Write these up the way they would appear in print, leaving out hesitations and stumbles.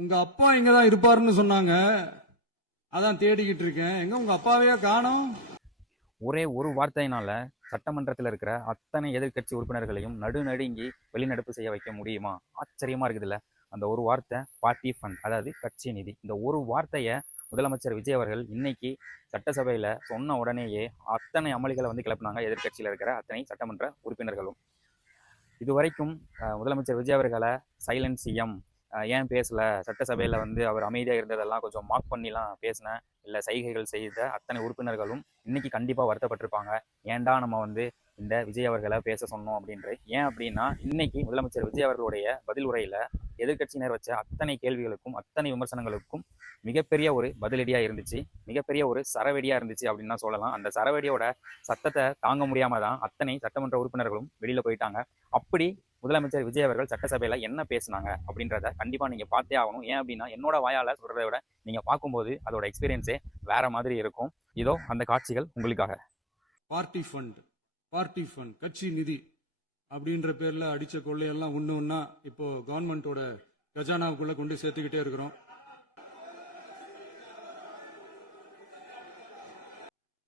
உங்க அப்பா இங்கதான் இருப்பாருன்னு சொன்னாங்க, அதான் தேடிக்கிட்டு இருக்கேன். எங்க உங்க அப்பாவையா காணோம்? ஒரே ஒரு வார்த்தையினால சட்டமன்றத்தில் இருக்கிற அத்தனை எதிர்க்கட்சி உறுப்பினர்களையும் நடுநடுங்கி வெளிநடப்பு செய்ய வைக்க முடியுமா? ஆச்சரியமா இருக்குதுல்ல. அந்த ஒரு வார்த்தை பார்ட்டி ஃபண்ட், அதாவது கட்சி நிதி. இந்த ஒரு வார்த்தையை முதலமைச்சர் விஜய் அவர்கள் இன்னைக்கு சட்டசபையில சொன்ன உடனேயே அத்தனை அமளிகளை வந்து கிளப்பினாங்க எதிர்க்கட்சியில் இருக்கிற அத்தனை சட்டமன்ற உறுப்பினர்களும். இதுவரைக்கும் முதலமைச்சர் விஜய் அவர்களை சைலன்ட் சிஎம், ஏன் பேசல, சட்டசபையில் வந்து அவர் அமைதியாக இருந்ததெல்லாம் கொஞ்சம் மார்க் பண்ணிலாம் பேசின, இல்லை சைகைகள் செய்த அத்தனை உறுப்பினர்களும் இன்னைக்கு கண்டிப்பாக வருத்தப்பட்டிருப்பாங்க. ஏன்டா நம்ம வந்து இந்த விஜய் அவர்களை பேச சொன்னோம் அப்படின்றது. ஏன் அப்படின்னா இன்னைக்கு முதலமைச்சர் விஜய் அவர்களுடைய பதில் உரையில் எதிர்க்கட்சியினர் வச்ச அத்தனை கேள்விகளுக்கும் அத்தனை விமர்சனங்களுக்கும் மிகப்பெரிய ஒரு பதிலடியாக இருந்துச்சு, மிகப்பெரிய ஒரு சரவெடியாக இருந்துச்சு அப்படின்னு தான் சொல்லலாம். அந்த சரவெடியோட சத்தத்தை தாங்க முடியாமல் தான் அத்தனை சட்டமன்ற உறுப்பினர்களும் வெளியில் போயிட்டாங்க. அப்படி முதலமைச்சர் விஜய் அவர்கள் சட்டசபையில என்ன பேசினாங்க அப்படின்றத கண்டிப்பா நீங்க பார்த்தே ஆகணும். ஏன் அப்படின்னா என்னோட வாயால சொல்றதை விட நீங்க பார்க்கும்போது அதோட எக்ஸ்பீரியன்ஸே வேற மாதிரி இருக்கும். இதோ அந்த காட்சிகள் உங்களுக்காக. பார்ட்டி ஃபண்ட், பார்ட்டி ஃபண்ட், கட்சி நிதி அப்படின்ற பேர்ல அடிச்ச கொள்ளையெல்லாம் ஒண்ணு ஒண்ணா இப்போ கவர்மெண்டோட கஜானாவுக்குள்ள கொண்டு சேர்த்துக்கிட்டே இருக்கிறோம்.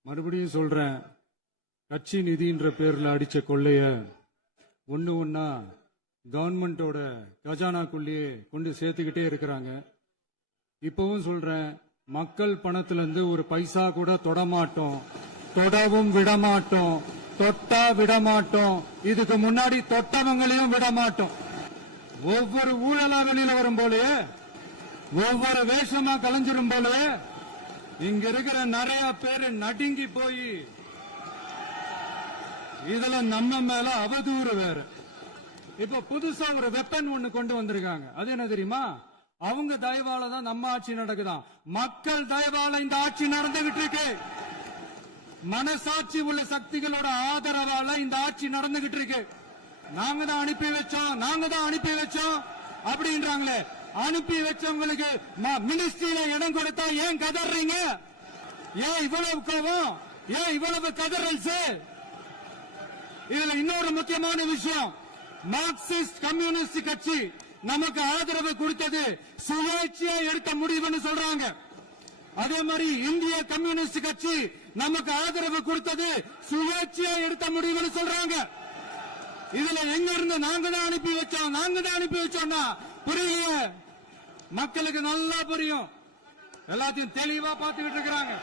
மறுபடியும் சொல்றேன், கட்சி நிதின்ற பேர்ல அடிச்ச கொள்ளைய ஒண்ணு ஒண்ணா கவர்மெண்டோட கஜானாக்குள்ளேயே கொண்டு சேர்த்துக்கிட்டே இருக்கிறாங்க. இப்பவும் சொல்றேன், மக்கள் பணத்துல இருந்து ஒரு பைசா கூட தொடமாட்டோம், தொடவும் விடமாட்டோம், தொட்டா விடமாட்டோம், இதுக்கு முன்னாடி தொட்டவங்களையும் விடமாட்டோம். ஒவ்வொரு ஊழலா வெளியில வரும் போலயே, ஒவ்வொரு வேஷமா கலைஞ்சிரும் போலயே இங்க இருக்கிற நிறைய பேரு நடுங்கி போய் இதுல நம்ம மேல அவதூறு வேற. இப்ப புதுசா ஒரு வெப்பன் ஒண்ணு கொண்டு வந்திருக்காங்க. அது என்ன தெரியுமா? அவங்க தயவால தான் நம்ம ஆட்சி நடக்குதான். மக்கள் தயவால இந்த ஆட்சி நடந்துகிட்டு இருக்கு. மனசாட்சி உள்ள சக்திகளோட ஆதரவால இந்த ஆட்சி நடந்துகிட்டு இருக்கு. நாங்க தான் அனுப்பி வச்சோம், நாங்க தான் அனுப்பி வச்சோம் அப்படின்றாங்களே. அனுப்பி வச்சவங்களுக்கு மினிஸ்ட்ரியில இடம் கொடுத்தா ஏன் கதறீங்க? ஏன் இவ்வளவு கோபம்? ஏன் இவ்வளவு கதறல்ஸ்? இதுல இன்னொரு முக்கியமான விஷயம், மார்க்சிஸ்ட் கம்யூனிஸ்ட் கட்சி நமக்கு ஆதரவு கொடுத்தது சுயேட்சையா எடுத்த முடிவுன்னு சொல்றாங்க. அதே மாதிரி இந்திய கம்யூனிஸ்ட் கட்சி நமக்கு ஆதரவு கொடுத்தது சுயேட்சையா எடுத்த முடிவுன்னு சொல்றாங்க. இதுல எங்க இருந்து நாங்க தான் அனுப்பி வச்சோம், நாங்க தான் அனுப்பி வச்சோம்னா புரியல. மக்களுக்கு நல்லா புரியும், எல்லாத்தையும் தெளிவா பார்த்துக்கிட்டு இருக்கிறாங்க.